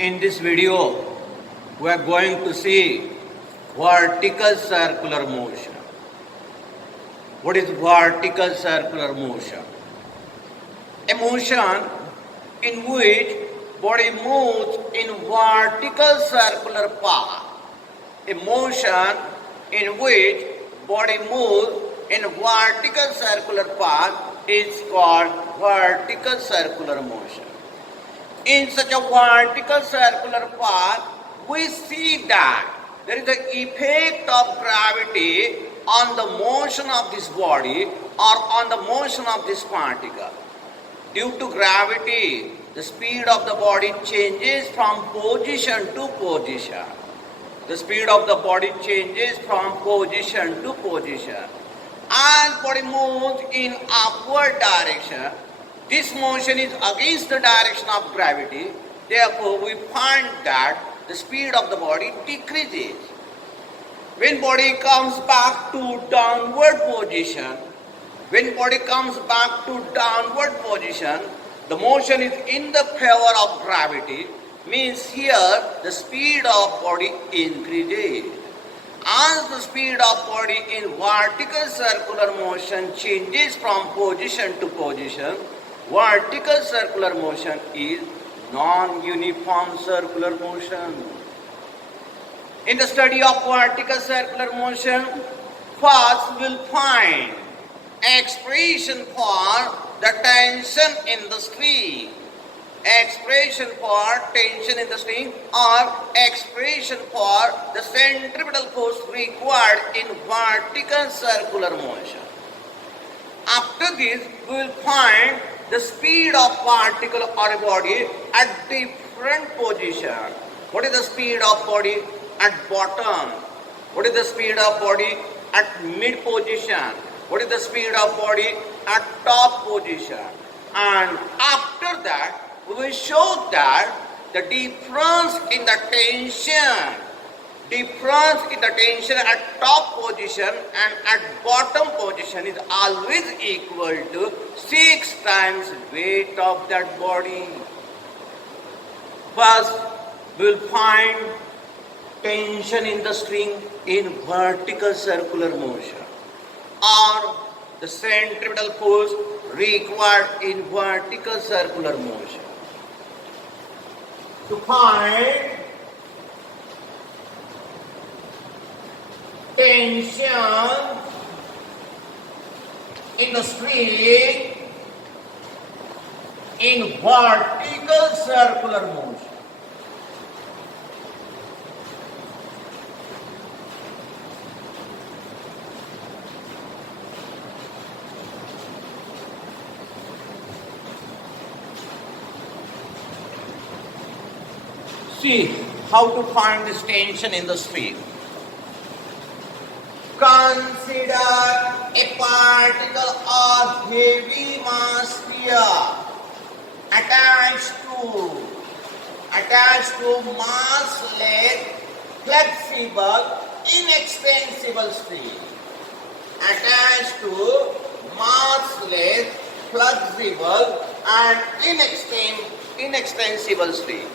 In this video, we are going to see vertical circular motion. What is vertical circular motion? A motion in which body moves in vertical circular path. A motion in which body moves in vertical circular path is called vertical circular motion. In such a vertical circular path, we see that there is an effect of gravity on the motion of this body or on the motion of this particle. Due to gravity, the speed of the body changes from position to position. The speed of the body changes from position to position. As body moves in upward direction, this motion is against the direction of gravity. Therefore, we find that the speed of the body decreases. When body comes back to downward position, the motion is in the favor of gravity. Means here the speed of body increases. As the speed of body in vertical circular motion changes from position to position, vertical circular motion is non-uniform circular motion. In the study of vertical circular motion, first we'll find expression for the tension in the string. Expression for tension in the string or expression for the centripetal force required in vertical circular motion. After this, we will find the speed of particle or a body at different position. What is the speed of body at bottom? What is the speed of body at mid position? What is the speed of body at top position? And after that, we will show that the difference in the tension at top position and at bottom position is always equal to 6 times weight of that body. First, we will find tension in the string in vertical circular motion or the centripetal force required in vertical circular motion. To find tension in the string in vertical circular motion. See how to find this tension in the string. Consider a particle of heavy mass here attached to massless, flexible, inextensible string. Attached to massless, flexible and inextensible string.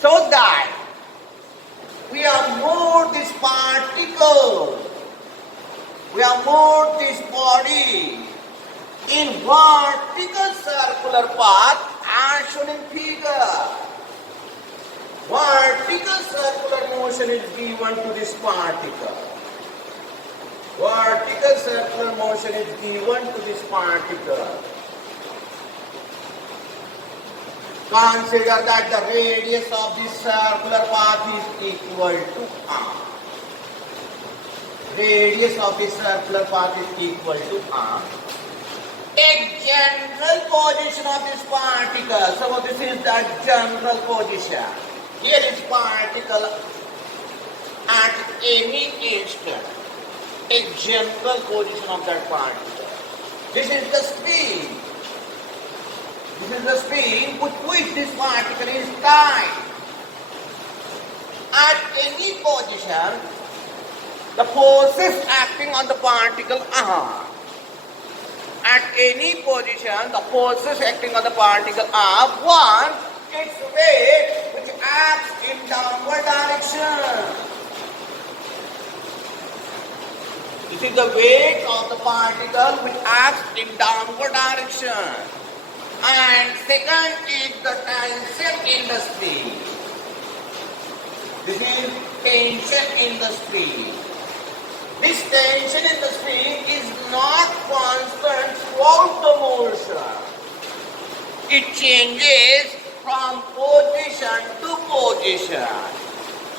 So that we have moved this particle, we have moved this body in vertical circular path as shown in figure. Vertical circular motion is given to this particle. Vertical circular motion is given to this particle. Consider that the radius of this circular path is equal to r. Radius of this circular path is equal to r. Take general position of this particle. So this is the general position. Here is particle at any instant. Take general position of that particle. This is the speed. This is the speed with which this particle is tied. At any position, the forces acting on the particle are. At any position, the forces acting on the particle are 1. its weight which acts in downward direction. This is the weight of the particle which acts in downward direction. And second is the tension in the spring. This is tension in the spring. This tension in the spring is not constant throughout the motion. It changes from position to position.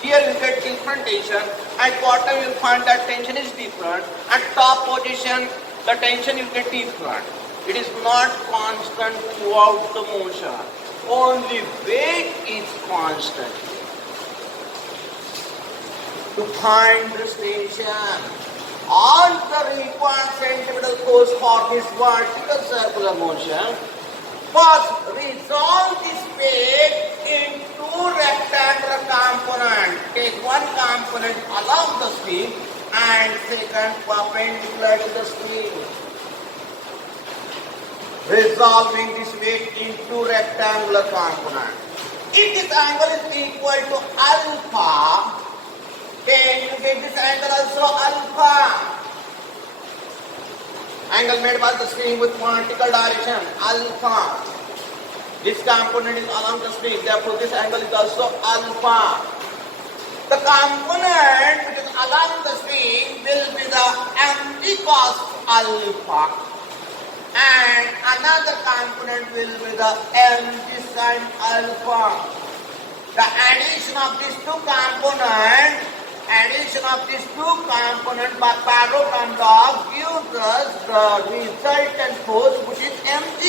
Here you get different tension. At bottom you find that tension is different. At top position the tension you get different. It is not constant throughout the motion. Only weight is constant. To find this tension, all the required centripetal force for this vertical circular motion, first resolve this weight into rectangular component. Take one component along the spring and second perpendicular to the spring. Resolving this weight into rectangular component. If this angle is equal to alpha, then you get this angle also alpha. Angle made by the spring with vertical direction, alpha. This component is along the spring, therefore this angle is also alpha. The component which is along the spring will be the mg cos alpha. And another component will be the mg sin alpha. The addition of these two components by parallel law gives us the resultant force which is mg.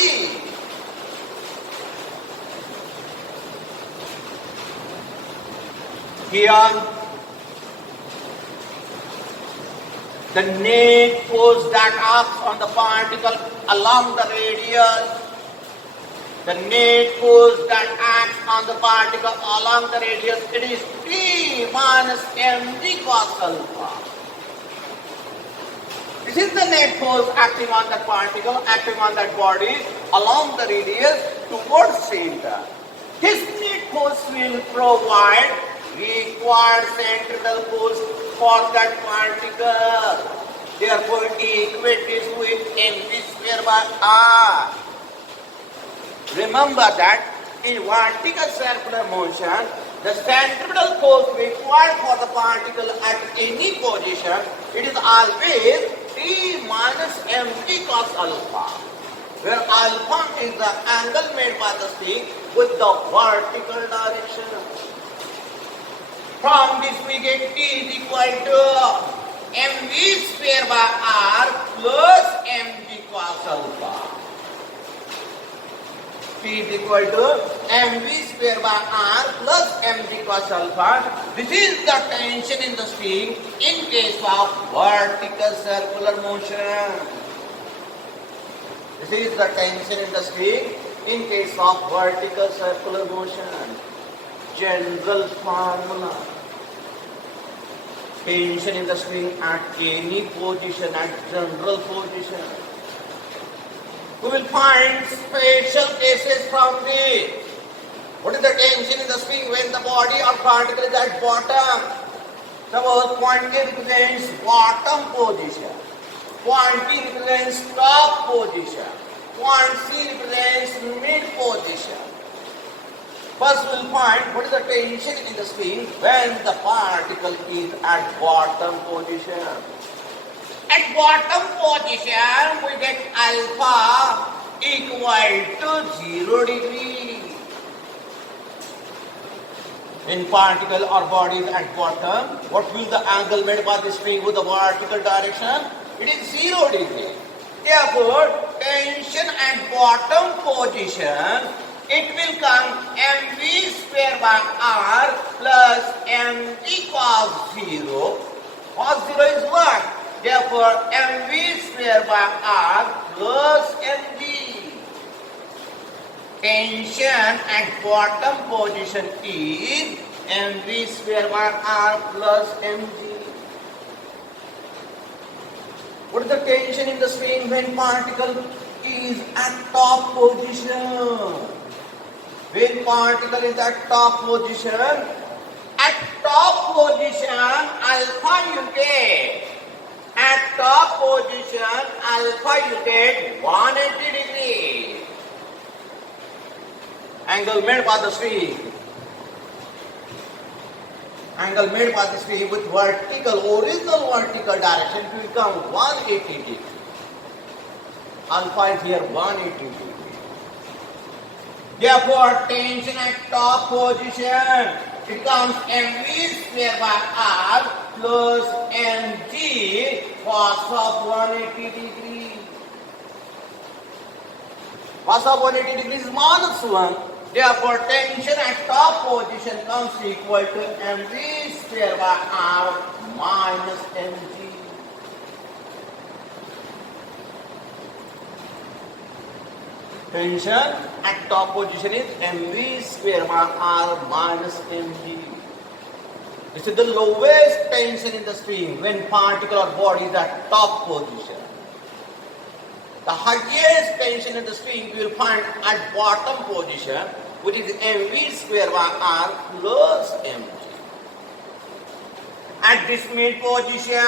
Here the net force that acts on the particle along the radius, the net force that acts on the particle along the radius, it is P minus mg cos alpha. This is the net force acting on that particle, acting on that body along the radius towards center. This net force will provide required centripetal force for that particle. Therefore, equate this with mg square by r. Remember that in vertical circular motion, the centripetal force required for the particle at any position, it is always P minus mg cos alpha, where alpha is the angle made by the spring with the vertical direction. From this we get T is equal to mv square by r plus mg cos alpha. P is equal to mv square by r plus mg cos alpha. This is the tension in the spring in case of vertical circular motion. This is the tension in the spring in case of vertical circular motion. General formula. Tension in the spring at any position, at general position. We will find special cases from this. What is the tension in the spring when the body or particle is at bottom? Suppose point A represents bottom position, point B represents top position, point C represents mid position. First we will find what is the tension in the spring when the particle is at bottom position. At bottom position we get alpha equal to 0 degree. When particle or body is at bottom, what will the angle made by the spring with the vertical direction? It is 0 degree. Therefore, tension at bottom position, it will come mv square by r plus mg cos 0. Cos 0 is 1. Therefore, mv square by r plus mg. Tension at bottom position is mv square by r plus mg. What is the tension in the spring when particle is at top position? When particle is at top position, alpha you get. At top position, alpha you get 180 degrees. Angle made by the string. Angle made by the string with original vertical direction to become 180 degrees. Alpha is here 180 degrees. Therefore, tension at top position becomes mv square by r plus mg cos of 180 degrees. Cos of 180 degrees is minus 1. Therefore, tension at top position comes equal to mv square by r minus mg. Tension at top position is mv square by r minus mg. This is the lowest tension in the string when particle or body is at top position. The highest tension in the string you will find at bottom position, which is mv square by r plus mg. At this mid position,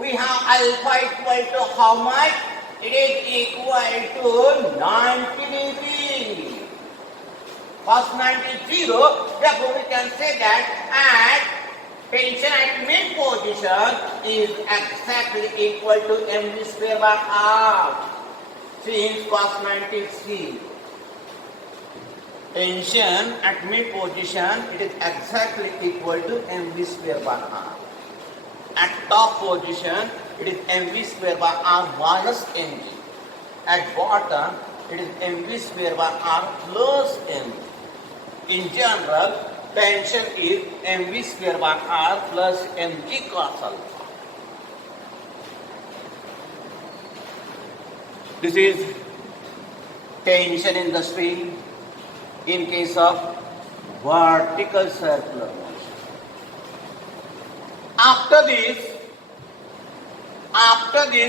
we have alpha equal to how much? It is equal to 90 degrees. Cos 90 is 0. Therefore, we can say that tension at mid position is exactly equal to mv square by r. Since cos 90 is 0. Tension at mid position, it is exactly equal to mv square by r. At top position, it is mv square by r minus mg. At bottom, it is mv square by r plus mg. In general, tension is mv square by r plus mg cos alpha. This is tension in the string in case of vertical circular motion. After this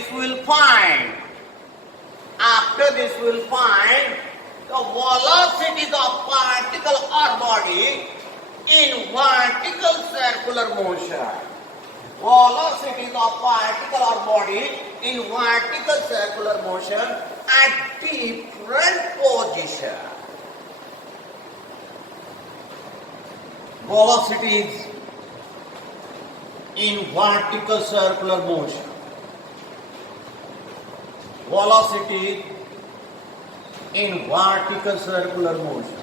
we will find the velocities of particle or body in vertical circular motion. Velocities of particle or body in vertical circular motion at different position. Velocities in vertical circular motion. Velocity in vertical circular motion.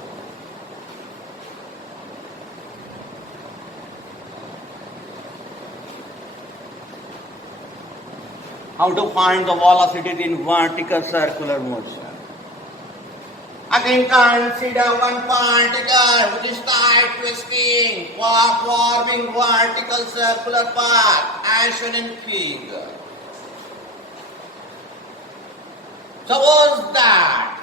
How to find the velocities in vertical circular motion? Again, consider one particle which is tied to a string forming vertical circular path as shown in figure. Suppose that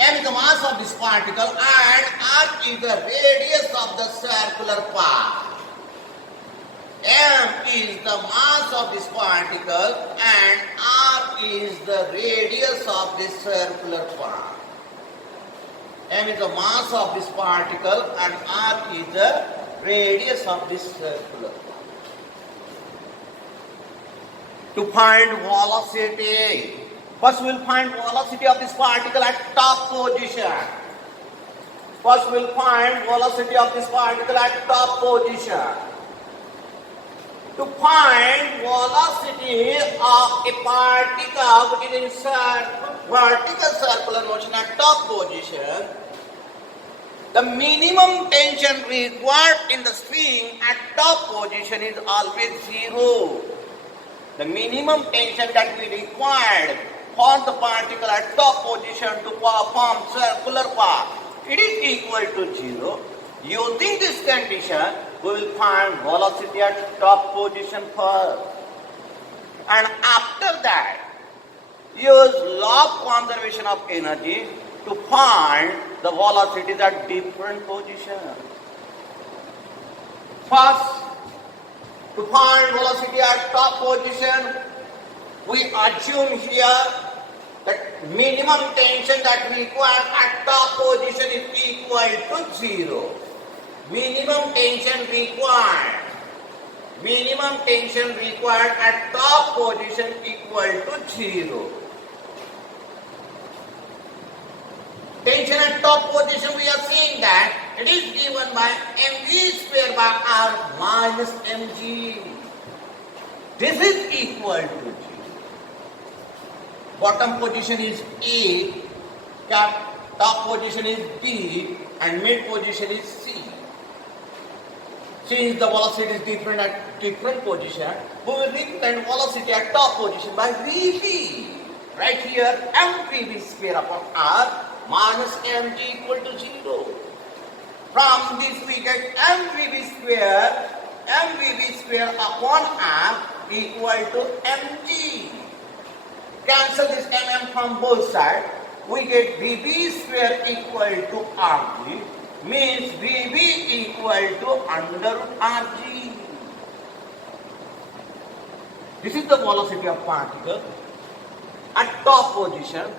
m is the mass of this particle and r is the radius of the circular path. M is the mass of this particle and r is the radius of this circular path. M is the mass of this particle and r is the radius of this circular path. To find velocity, first we will find velocity of this particle at top position. To find velocity of a particle which is in vertical circular motion at top position, the minimum tension required in the string at top position is always 0. The minimum tension that we required for the particle at top position to perform circular path, it is equal to 0. Using this condition, we will find velocity at top position first. And after that, use law of conservation of energy to find the velocities at different positions. First, to find velocity at top position, we assume here that minimum tension that required at top position is equal to 0. Minimum tension required at top position equal to 0. Tension at top position, we are seeing that it is given by mv square by r minus mg. This is equal to 0. Bottom position is A, top position is B, and mid position is C. Since the velocity is different at different position, we will represent velocity at top position by Vv. Right here, mvv square upon r minus mg equal to 0. From this we get mvv square upon r equal to mg. Cancel this mm from both sides. We get vv square equal to rg, means vv equal to under root rg. This is the velocity of particle at top position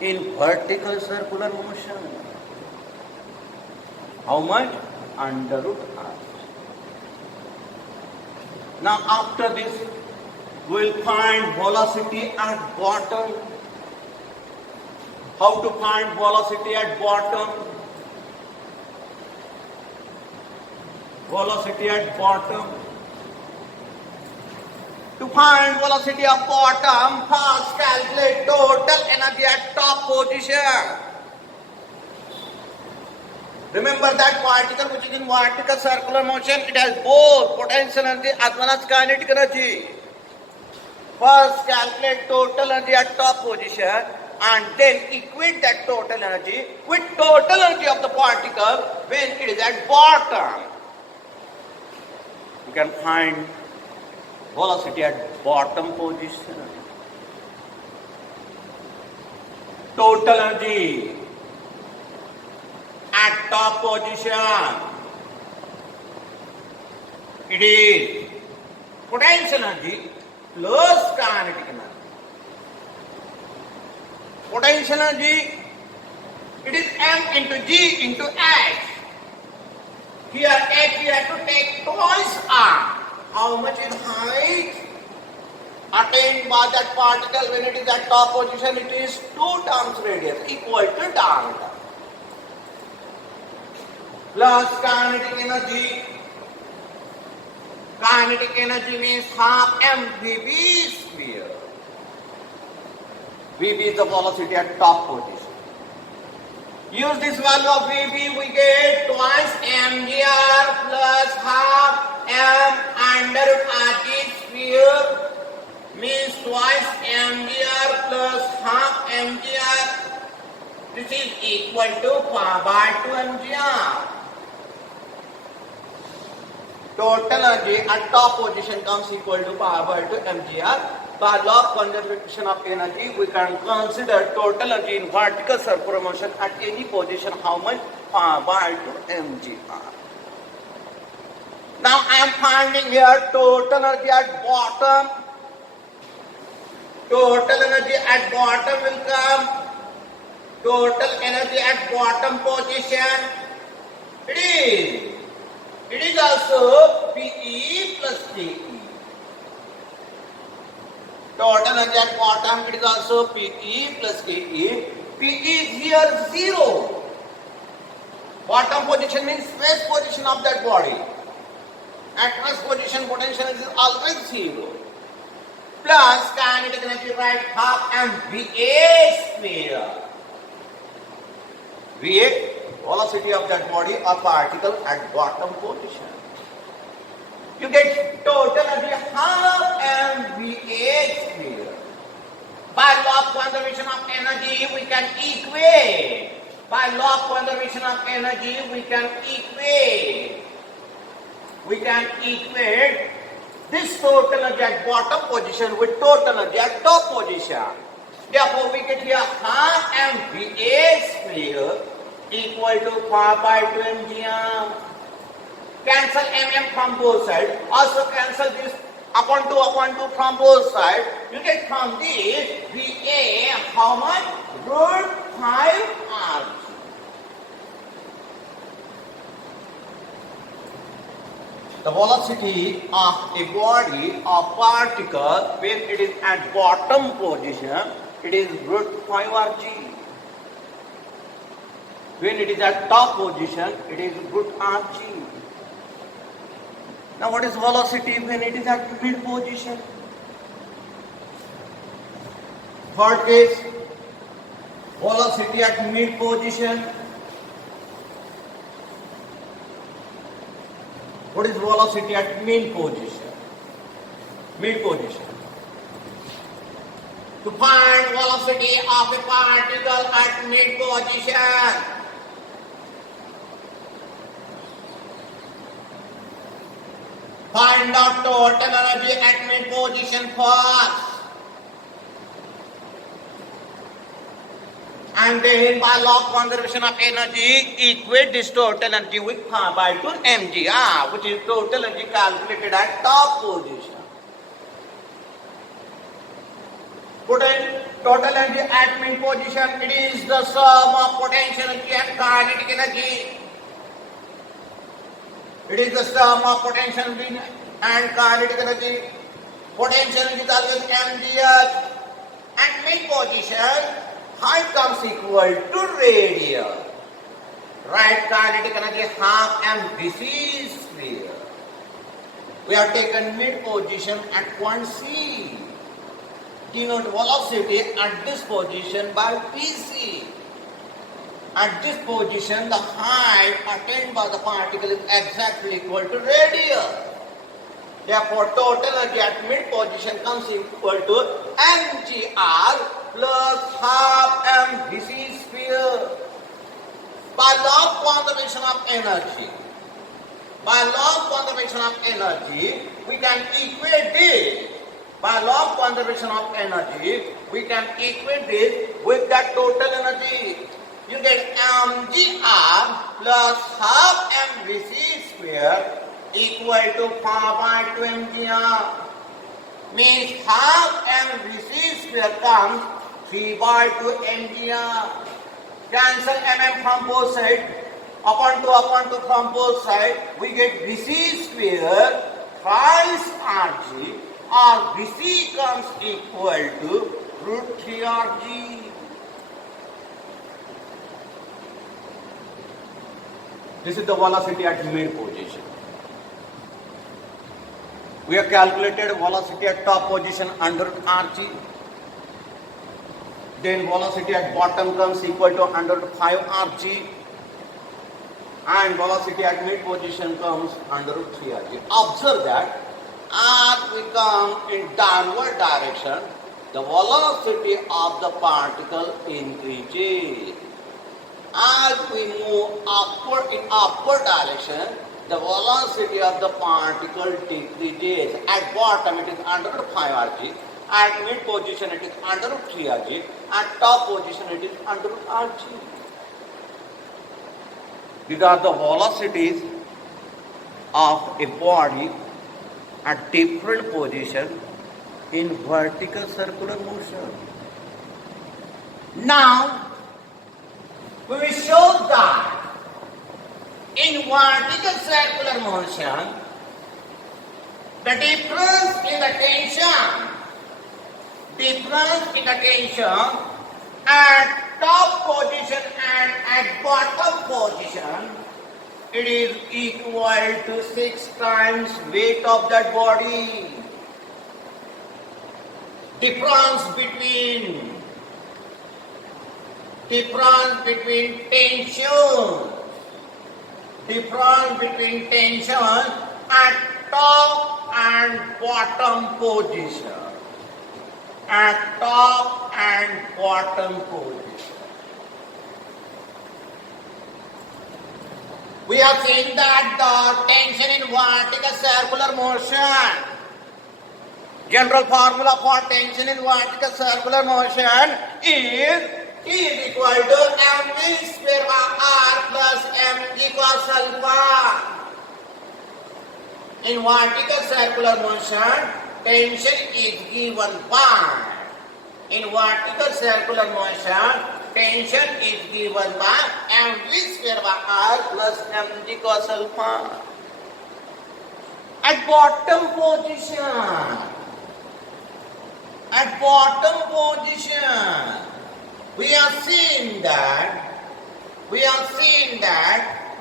in vertical circular motion. How much? Under root r. Now after this, we will find velocity at bottom. How to find velocity at bottom? Velocity at bottom. To find velocity at bottom, first calculate total energy at top position. Remember that particle which is in vertical circular motion, it has both potential energy as well as kinetic energy. First calculate total energy at top position and then equate that total energy with total energy of the particle when it is at bottom. You can find velocity at bottom position. Total energy at top position, it is potential energy plus kinetic energy. Potential energy, it is m into g into h. Here h we have to take twice r. How much is height attained by that particle when it is at top position? It is 2 times radius equal to diameter. Plus kinetic energy. Kinetic energy means half mvv square. Vv is the velocity at top position. Use this value of Vv, we get twice mgr plus half m under rg square, means twice mgr plus half mgr. This is equal to pi by 2 mgr. Total energy at top position comes equal to pi by 2 mgr. By law of conservation of energy, we can consider total energy in vertical circular motion at any position. How much? Pi by 2 mgr. Now I am finding here total energy at bottom. Total energy at bottom will come. Total energy at bottom position. It is also PE plus KE. Total energy at bottom, it is also PE plus KE. PE is here 0. Bottom position means phase position of that body. At first position, potential is always 0. Plus kinetic energy, right, half mva square. Va, velocity of that body or particle at bottom position. You get total energy half mva square. By law of conservation of energy, we can equate. By law of conservation of energy, we can equate. This total energy at bottom position with total energy at top position. Therefore, we get here half mva square equal to pi by 2 mgr. Cancel mm from both sides. Also cancel this upon 2 from both sides. You get from this VA how much? Root 5 RG. The velocity of a body of particle when it is at bottom position, it is root 5 RG. When it is at top position, it is root RG. Now what is velocity when it is at mid position? Third case, velocity at mid position. What is velocity at mid position? Mid position. To find velocity of a particle at mid position, find out total energy at mid position first. And then by law of conservation of energy, equate this total energy with by 2 mg, which is total energy calculated at top position. Put in total energy at mid position, it is the sum of potential energy and kinetic energy. It is the sum of potential energy and kinetic energy. Potential energy is always mgh. At mid position, height comes equal to radius. Right, kinetic energy half mvc sphere. We have taken mid position at point C. Denote velocity at this position by Pc. At this position, the height attained by the particle is exactly equal to radius. Therefore, total energy at mid position comes equal to mgr plus half mvc sphere. By law of conservation of energy, we can equate this. By law of conservation of energy, we can equate this with that total energy. You get mgr plus half mvc square equal to 4 by 20r. Means half mvc square comes 3 by 2 mgr. Cancel mm from both sides. Upon 2 from both sides, we get vc square twice rg, or vc comes equal to root 3 rg. This is the velocity at mid position. We have calculated velocity at top position under root rg. Then velocity at bottom comes equal to under root 5 rg. And velocity at mid position comes under root 3 rg. Observe that as we come in downward direction, the velocity of the particle increases. As we move upward in upward direction, the velocity of the particle decreases. At bottom it is under root 5 rg. At mid position it is under root 3 rg. At top position it is under root rg. These are the velocities of a body at different position in vertical circular motion. Now, we will show that in vertical circular motion, the difference in the tension at top position and at bottom position, it is equal to 6 times weight of that body. Difference between tension at top and bottom position. At top and bottom position. We have seen that the tension in vertical circular motion. General formula for tension in vertical circular motion is T is equal to mv square by r plus mg cos alpha. In vertical circular motion, tension is given by, in vertical circular motion, tension is given by mv square by r plus mg cos alpha. At bottom position, we have seen that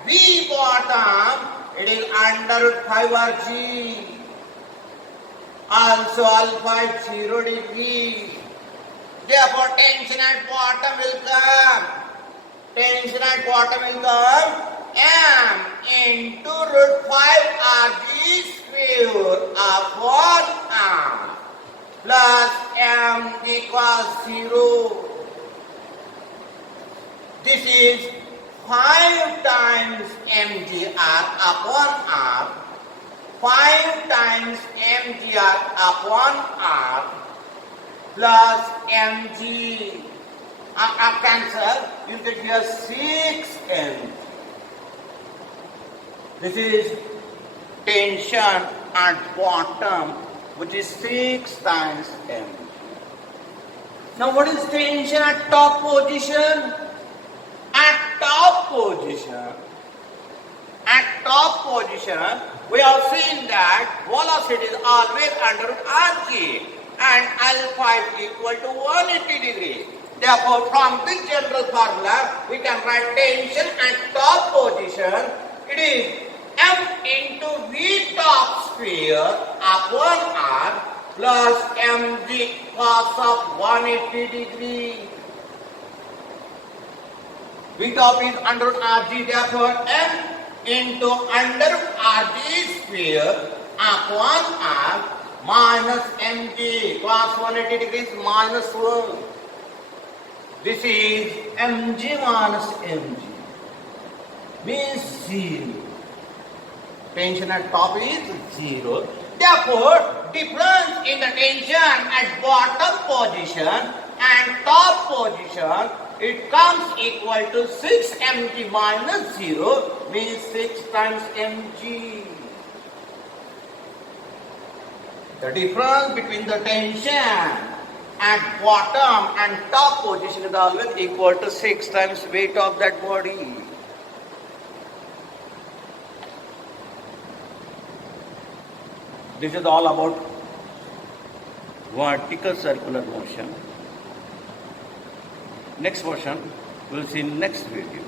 V bottom, it is under root 5 Rg. Also alpha is 0 degree. Therefore tension at bottom will come. M into root 5 Rg square upon R plus M equals 0. This is 5 times mgr upon r, 5 times mgr upon r plus mg. Cancel, you get here 6 mg. This is tension at bottom, which is 6 times mg. Now what is tension at top position? At top position, we have seen that velocity is always under root Rg and alpha is equal to 180 degrees. Therefore, from this general formula, we can write tension at top position. It is M into V top square upon R plus mg cos of 180 degrees. V top is under root Rg, therefore M into under root Rg square upon R minus mg cos 180 degrees minus 1. This is mg minus mg means 0. Tension at top is 0. Therefore, difference in the tension at bottom position and top position, it comes equal to 6 mg minus 0 means 6 times mg. The difference between the tension at bottom and top position is always equal to 6 times weight of that body. This is all about vertical circular motion. Next version we'll see in next video.